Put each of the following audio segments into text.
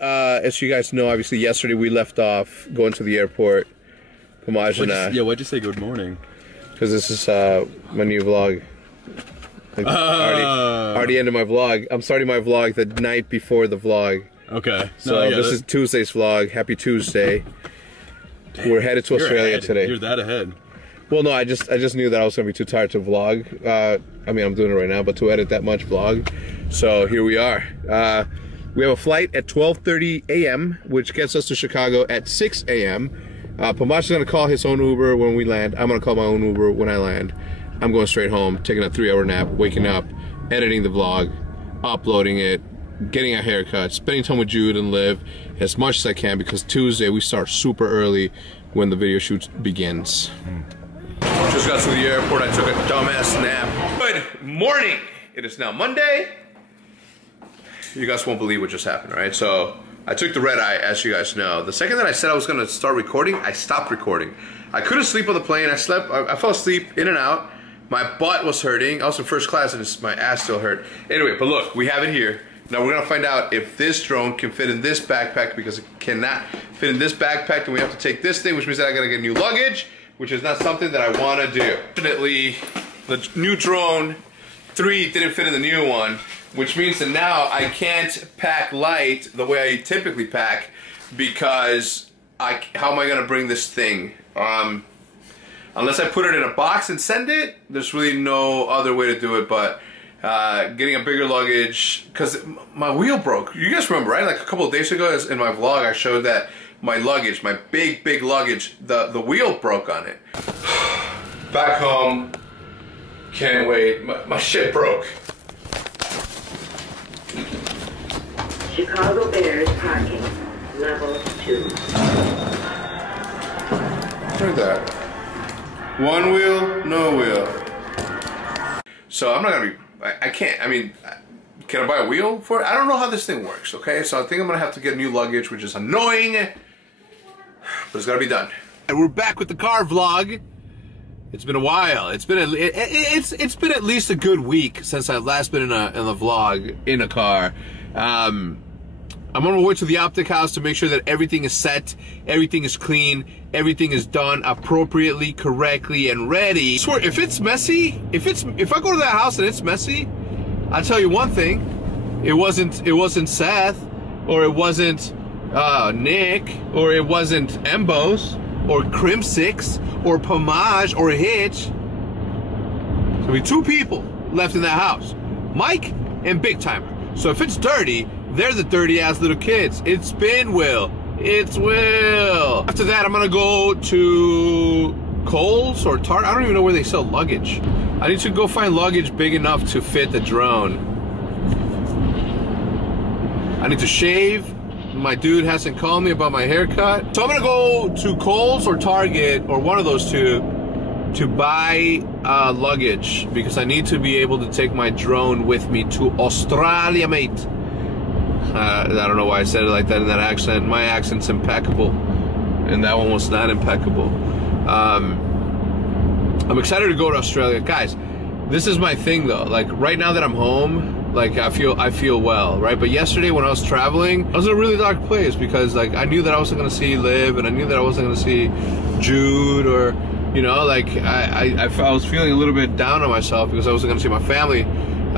As you guys know, obviously yesterday we left off going to the airport. Why'd you say good morning? Because this is my new vlog. Already ended my vlog. I'm starting my vlog the night before the vlog. Okay. So this is Tuesday's vlog. Happy Tuesday. Damn, we're headed to Australia today. You're that ahead. Well, no, I just knew that I was gonna be too tired to vlog. I mean, I'm doing it right now, but to edit that much vlog. So here we are. We have a flight at 12:30 a.m., which gets us to Chicago at 6 a.m. Pamash is gonna call his own Uber when we land. I'm gonna call my own Uber when I land. I'm going straight home, taking a 3-hour nap, waking up, editing the vlog, uploading it, getting a haircut, spending time with Jude and Liv as much as I can, because Tuesday we start super early when the video shoot begins. Just got to the airport. I took a dumbass nap. Good morning. It is now Monday. You guys won't believe what just happened, right? So I took the red eye, as you guys know. The second that I said I was gonna start recording, I stopped recording. I couldn't sleep on the plane. I fell asleep in and out. My butt was hurting. I was in first class and my ass still hurt. Anyway, but look, we have it here. Now we're gonna find out if this drone can fit in this backpack, because it cannot fit in this backpack, and we have to take this thing, which means that I gotta get new luggage, which is not something that I wanna do. Fortunately, the new drone 3 didn't fit in the new one, which means that now I can't pack light the way I typically pack, because how am I gonna bring this thing? Unless I put it in a box and send it, there's really no other way to do it but getting a bigger luggage, because my wheel broke. You guys remember, right? Like a couple of days ago in my vlog, I showed that my luggage, my big luggage, the wheel broke on it. Back home, can't wait. My shit broke. Chicago Bears parking, level 2. Look at that. One wheel, no wheel. So I'm not gonna be, I can't, I mean, can I buy a wheel for it? I don't know how this thing works, okay? So I think I'm gonna have to get new luggage, which is annoying, but it's gotta be done. And we're back with the car vlog. It's been a while. It's been it's been at least a good week since I've last been in a vlog in a car. I'm on my way to the Optic House to make sure that everything is set, everything is clean, everything is done appropriately, correctly, and ready. I swear, if it's messy, if I go to that house and it's messy, I'll tell you one thing: it wasn't Seth, or it wasn't Nick, or it wasn't Embos, or Crim6, or Pomage, or Hitch. There'll be 2 people left in that house: Mike and Big Timer. So if it's dirty, they're the dirty ass little kids. It's Will. It's Will. After that, I'm gonna go to Kohl's or Target. I don't even know where they sell luggage. I need to go find luggage big enough to fit the drone. I need to shave. My dude hasn't called me about my haircut. So I'm gonna go to Kohl's or Target, or one of those two, to buy luggage, because I need to be able to take my drone with me to Australia, mate. I don't know why I said it like that in that accent. My accent's impeccable, and that one was not impeccable. I'm excited to go to Australia. Guys, this is my thing though. Like right now that I'm home, like I feel well, right? But yesterday when I was traveling, I was in a really dark place, because like I knew that I wasn't gonna see Liv, and I knew that I wasn't gonna see Jude, or you know, like I was feeling a little bit down on myself because I wasn't gonna see my family.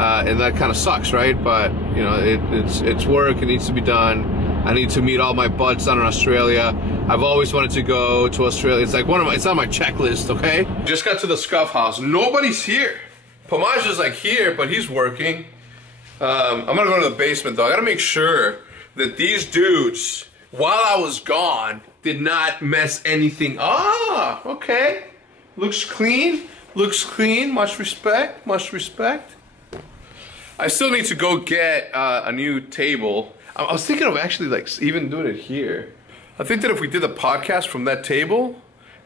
And that kind of sucks, right? But you know, it's work. It needs to be done. I need to meet all my buds down in Australia. I've always wanted to go to Australia. It's like it's on my checklist, okay? Just got to the Scuff House. Nobody's here. Pomage is like here, but he's working. I'm gonna go to the basement though. I gotta make sure that these dudes, while I was gone, did not mess anything. Ah, okay. Looks clean. Looks clean. Much respect. Much respect. I still need to go get a new table. I was thinking of actually like even doing it here. I think that if we did the podcast from that table,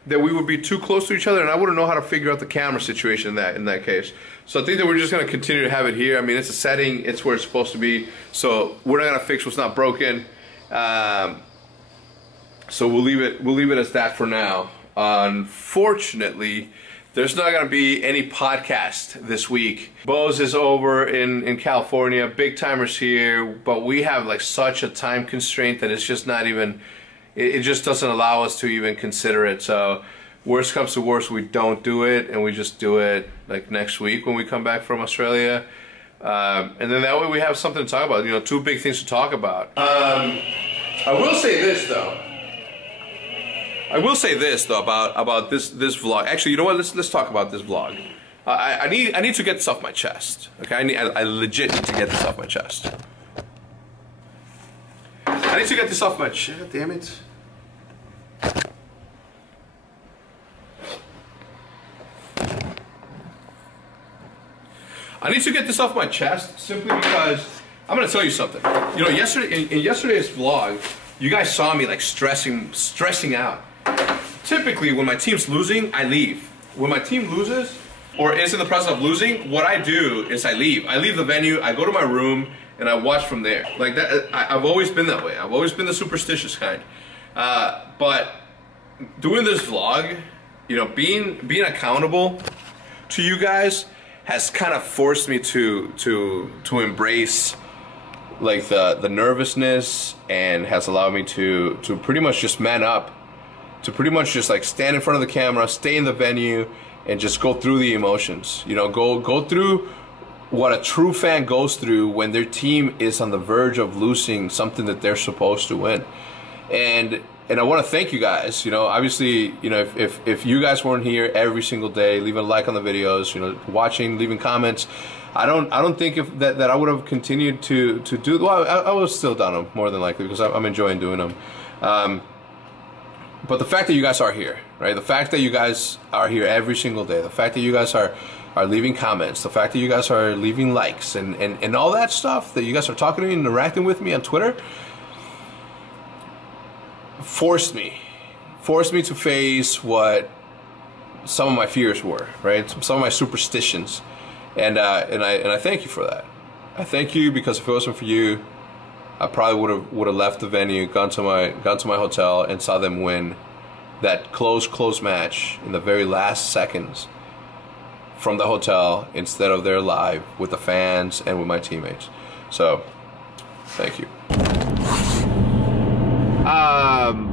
that we would be too close to each other, and I wouldn't know how to figure out the camera situation in that case. So I think that we're just gonna continue to have it here. I mean, it's a setting, it's where it's supposed to be. So we're not gonna fix what's not broken. So we'll leave it as that for now. Unfortunately, there's not gonna be any podcast this week. Bose is over in California, big timers here, but we have like such a time constraint that it's just not even, it just doesn't allow us to even consider it. So worst comes to worst, we don't do it, and we just do it like next week when we come back from Australia. And then that way we have something to talk about, you know, two big things to talk about. I will say this though. About this vlog. Actually, you know what? Let's talk about this vlog. I need to get this off my chest. Okay, I legit need to get this off my chest. I need to get this off my chest. Damn it. I need to get this off my chest simply because I'm gonna tell you something. You know, yesterday in yesterday's vlog, you guys saw me like stressing out. Typically, when my team's losing, I leave. When my team loses or is in the process of losing, what I do is I leave. I leave the venue, I go to my room, and I watch from there. Like that, I've always been that way. I've always been the superstitious kind. But doing this vlog, you know, being accountable to you guys has kind of forced me to embrace like the nervousness, and has allowed me to pretty much just man up, to pretty much just like stand in front of the camera, stay in the venue, and just go through the emotions. You know, go through what a true fan goes through when their team is on the verge of losing something that they're supposed to win. And I want to thank you guys. You know, obviously, you know, if you guys weren't here every single day, leaving a like on the videos, you know, watching, leaving comments, I don't think that I would have continued to do. Well, I would have still done them more than likely because I'm enjoying doing them. But the fact that you guys are here, right? The fact that you guys are here every single day, the fact that you guys are leaving comments, the fact that you guys are leaving likes and all that stuff, that you guys are talking to me and interacting with me on Twitter, forced me to face what some of my fears were, right? Some of my superstitions, and I thank you for that. I thank you, because if it wasn't for you, I probably would have left the venue, gone to my hotel, and saw them win that close match in the very last seconds from the hotel instead of there live with the fans and with my teammates. So, thank you.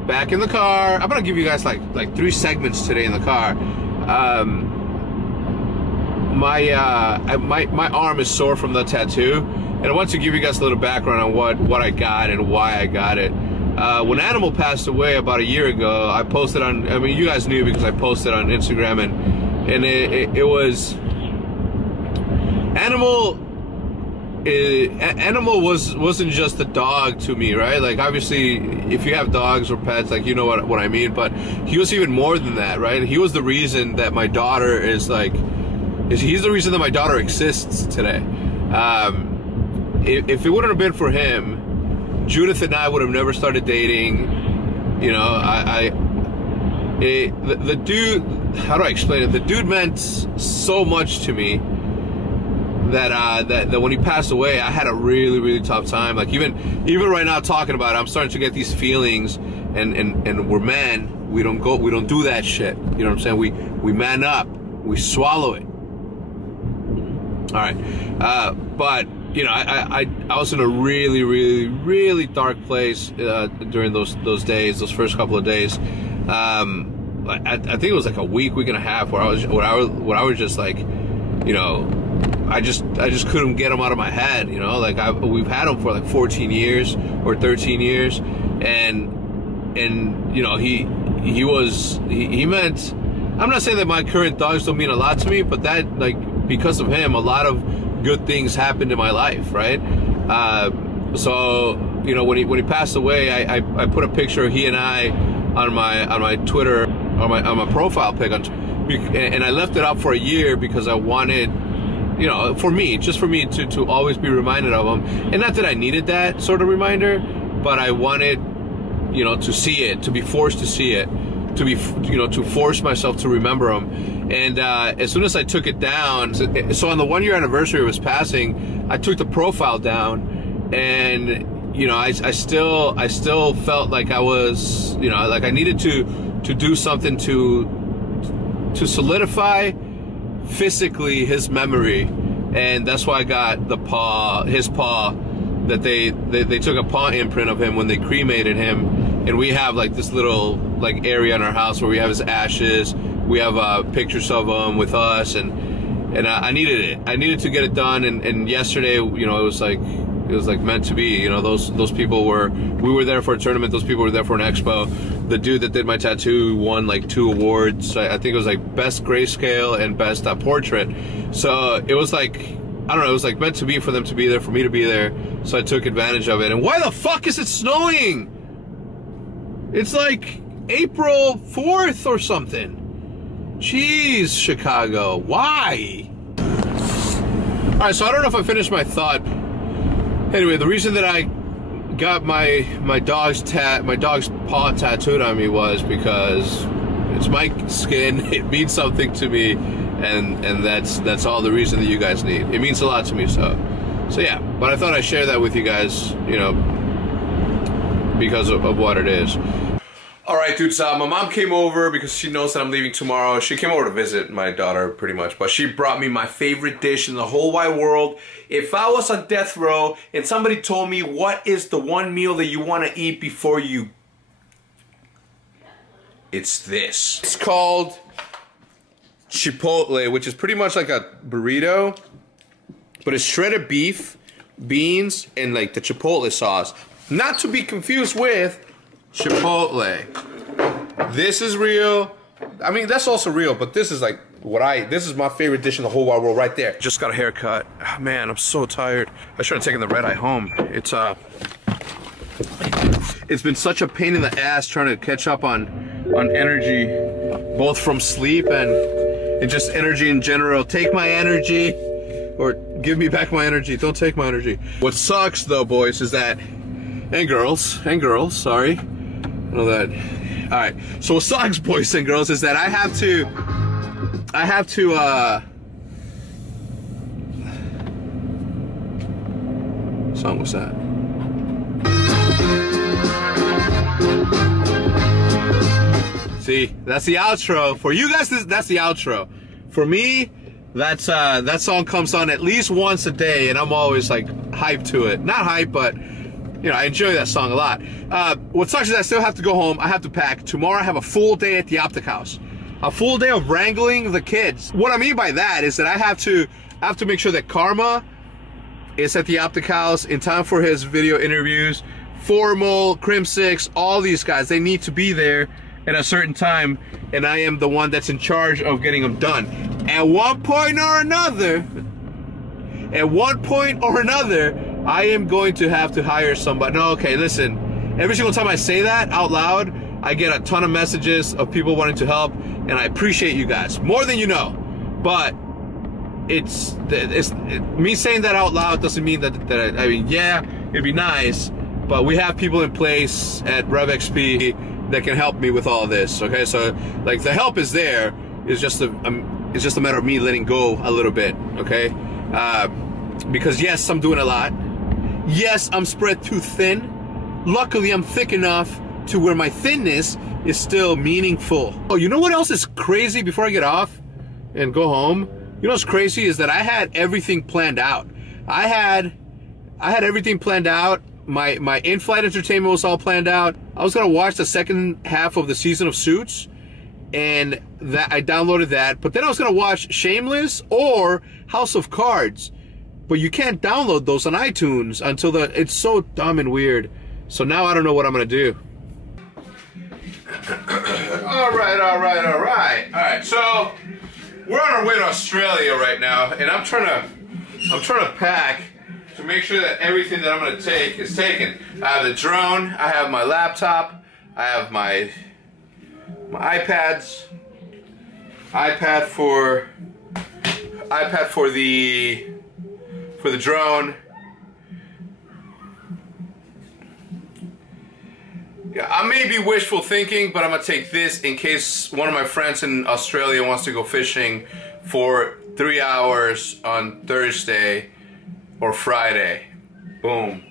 Back in the car. I'm gonna give you guys like 3 segments today in the car. My arm is sore from the tattoo, and I want to give you guys a little background on what I got and why I got it. When Animal passed away about a year ago, I posted on, I mean, you guys knew because I posted on Instagram, and it was Animal wasn't just a dog to me, right? Like, obviously, if you have dogs or pets, like, you know what I mean, but he was even more than that, right? He was the reason that my daughter is like, he's the reason that my daughter exists today. If it wouldn't have been for him, Judith and I would have never started dating. You know, the dude, how do I explain it? The dude meant so much to me that when he passed away, I had a really tough time. Like, even right now talking about it, I'm starting to get these feelings, and we're men. We don't do that shit. You know what I'm saying? We man up. We swallow it. All right, but you know, I was in a really dark place during those days, those first couple of days. I think it was like a week and a half where I was just like, you know, I just couldn't get him out of my head. You know, like we've had him for like 14 years or 13 years, and you know, he meant. I'm not saying that my current dogs don't mean a lot to me, but that, like, because of him, a lot of good things happened in my life, right? So, you know, when he passed away, I put a picture of he and I on my Twitter, on my profile pic, and I left it up for a year because I wanted, you know, just for me to always be reminded of him. And not that I needed that sort of reminder, but I wanted, you know, to see it, to be forced to see it, to force myself to remember him. And as soon as I took it down, so on the 1-year anniversary of his passing, I took the profile down, and you know, I still felt like I was, you know, like I needed to do something to to solidify physically his memory, and that's why I got the paw, his paw, that they took a paw imprint of him when they cremated him, and we have like this little like area in our house where we have his ashes. We have pictures of him with us, and I needed it. I needed to get it done, and yesterday, you know, it was like meant to be. You know, those people we were there for a tournament. Those people were there for an expo. The dude that did my tattoo won like 2 awards. I think it was like best grayscale and best portrait. So it was like, I don't know, it was like meant to be for them to be there, for me to be there. So I took advantage of it. And why the fuck is it snowing? It's like April 4th or something. Jeez, Chicago, why? All right, so I don't know if I finished my thought. Anyway, the reason that I got my dog's paw tattooed on me was because it's my skin. It means something to me, and that's all the reason that you guys need. It means a lot to me, so yeah. But I thought I'd share that with you guys, you know, because of what it is. All right, dudes, my mom came over because she knows that I'm leaving tomorrow. She came over to visit my daughter, pretty much, but she brought me my favorite dish in the whole wide world. If I was on death row and somebody told me what is the one meal that you want to eat before you... It's this. It's called Chipotle, which is pretty much like a burrito, but it's shredded beef, beans, and like the Chipotle sauce. Not to be confused with Chipotle. This is real. I mean, that's also real, but this is like this is my favorite dish in the whole wide world right there. Just got a haircut. Oh, man, I'm so tired. I should have taken the red eye home. It's been such a pain in the ass trying to catch up on energy, both from sleep and just energy in general. Take my energy, or give me back my energy. Don't take my energy. What sucks though, boys, is that, and girls, sorry. I know that. All right. So what sucks, boys and girls, is that I have to what song was that? See, that's the outro. For you guys, that's the outro. For me, that song comes on at least once a day, and I'm always like hyped to it. Not hyped, but you know, I enjoy that song a lot. What sucks is I still have to go home. I have to pack. Tomorrow I have a full day at the Optic House. A full day of wrangling the kids. What I mean by that is that I have to make sure that Karma is at the Optic House in time for his video interviews. Formal, Crim 6, all these guys, they need to be there at a certain time, and I am the one that's in charge of getting them done. At one point or another, I am going to have to hire somebody. No, okay, listen. Every single time I say that out loud, I get a ton of messages of people wanting to help, and I appreciate you guys more than you know. But me saying that out loud doesn't mean that I mean, yeah, it'd be nice, but we have people in place at RevXP that can help me with all this. Okay, so like the help is there. It's just a matter of me letting go a little bit. Okay, because yes, I'm doing a lot. Yes, I'm spread too thin. Luckily, I'm thick enough to where my thinness is still meaningful. Oh, you know what else is crazy before I get off and go home? You know what's crazy is that I had everything planned out. I had everything planned out. My in-flight entertainment was all planned out. I was gonna watch the second half of the season of Suits, and that I downloaded that. But then I was gonna watch Shameless or House of Cards. But you can't download those on iTunes until it's so dumb and weird. So now I don't know what I'm gonna do. All right. So we're on our way to Australia right now, and I'm trying to pack to make sure that everything that I'm gonna take is taken. I have the drone, I have my laptop, I have my iPads, iPad for the drone. Yeah, I may be wishful thinking, but I'm gonna take this in case one of my friends in Australia wants to go fishing for 3 hours on Thursday or Friday. Boom.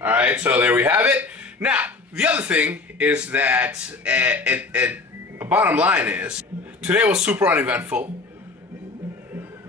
Alright, so there we have it. Now, the other thing is that the bottom line is, today was super uneventful.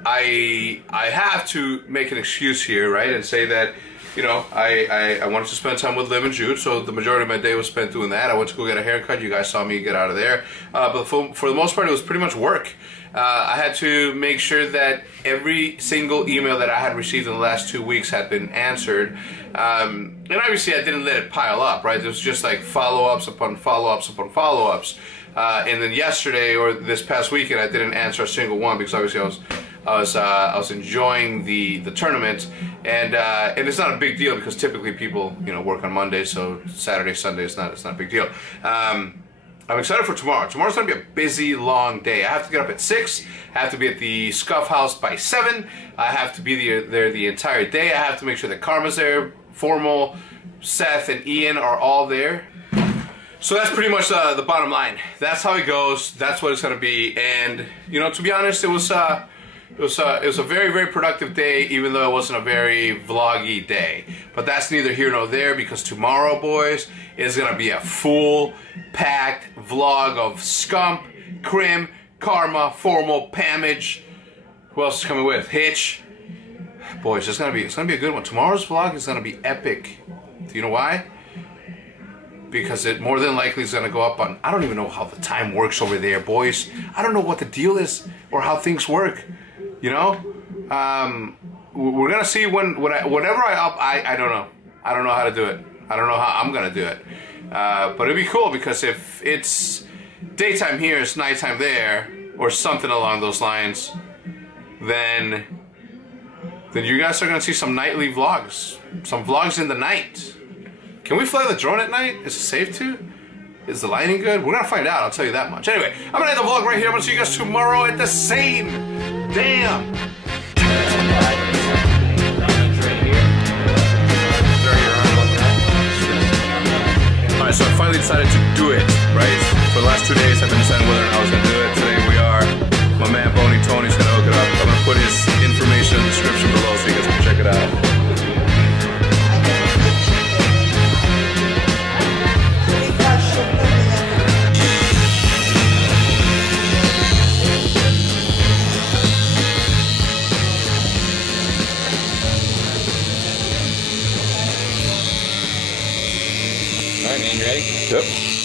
I have to make an excuse here, right, and say that, you know, I wanted to spend time with Liv and Jude, so the majority of my day was spent doing that. I went to go get a haircut. You guys saw me get out of there. But for the most part, it was pretty much work. I had to make sure that every single email that I had received in the last 2 weeks had been answered. And obviously, I didn't let it pile up, right? It was just like follow-ups upon follow-ups upon follow-ups. And then yesterday or this past weekend, I didn't answer a single one because obviously I was enjoying the tournament, and it's not a big deal because typically people, you know, work on Monday, so Saturday, Sunday it's not a big deal. I'm excited for tomorrow. Tomorrow's gonna be a busy, long day. I have to get up at 6. I have to be at the Scuff House by 7. I have to be there the entire day. I have to make sure that Karma's there, Formal, Seth, and Ian are all there. So that's pretty much the bottom line. That's how it goes. That's what it's gonna be. And you know, to be honest, it was a very, very productive day, even though it wasn't a very vloggy day. But that's neither here nor there, because tomorrow, boys, is going to be a full-packed vlog of Scump, Crim, Karma, Formal, Pamage. Who else is coming with? Hitch. Boys, it's gonna be a good one. Tomorrow's vlog is going to be epic. Do you know why? Because it more than likely is going to go up on... I don't even know how the time works over there, boys. I don't know what the deal is or how things work. You know, we're gonna see whenever I up. I don't know. I don't know how to do it. I don't know how I'm gonna do it. But it'd be cool because if it's daytime here, it's nighttime there, or something along those lines, then you guys are gonna see some nightly vlogs, some vlogs in the night. Can we fly the drone at night? Is it safe to? Is the lighting good? We're gonna find out, I'll tell you that much. Anyway, I'm gonna end the vlog right here. I'm gonna see you guys tomorrow at the same damn. Alright, so I finally decided to do it, right? For the last 2 days I've been deciding whether or not I was gonna do it. Today we are. My man Boney Tony's gonna hook it up. I'm gonna put his information in the description below so you guys can check it out. Alright, man, you ready? Yep.